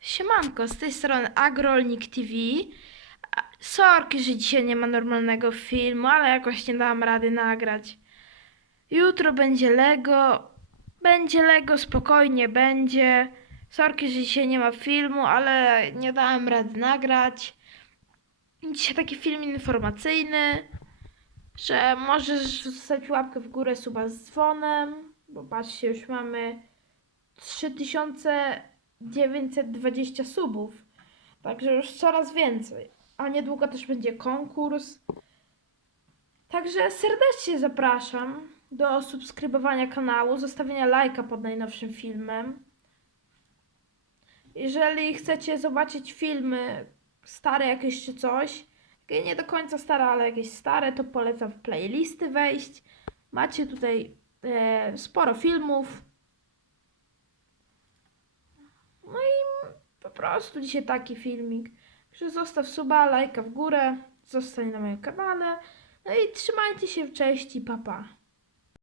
Siemanko, z tej strony Agrolnik TV. Sorki, że dzisiaj nie ma normalnego filmu, ale jakoś nie dałam rady nagrać. Jutro będzie Lego. Będzie Lego, spokojnie będzie. Sorki, że dzisiaj nie ma filmu, ale nie dałam rady nagrać. Dzisiaj taki film informacyjny, że możesz zostawić łapkę w górę, suba z dzwonem, bo patrzcie, już mamy 3920 subów. Także już coraz więcej. A niedługo też będzie konkurs. Także serdecznie zapraszam do subskrybowania kanału, zostawienia lajka pod najnowszym filmem. Jeżeli chcecie zobaczyć filmy stare jakieś czy coś, nie do końca stare, ale jakieś stare, to polecam w playlisty wejść. Macie tutaj e, sporo filmów. No i po prostu dzisiaj taki filmik. Także zostaw suba, lajka w górę, zostań na moim kanale. No i trzymajcie się, cześć i papa. Pa.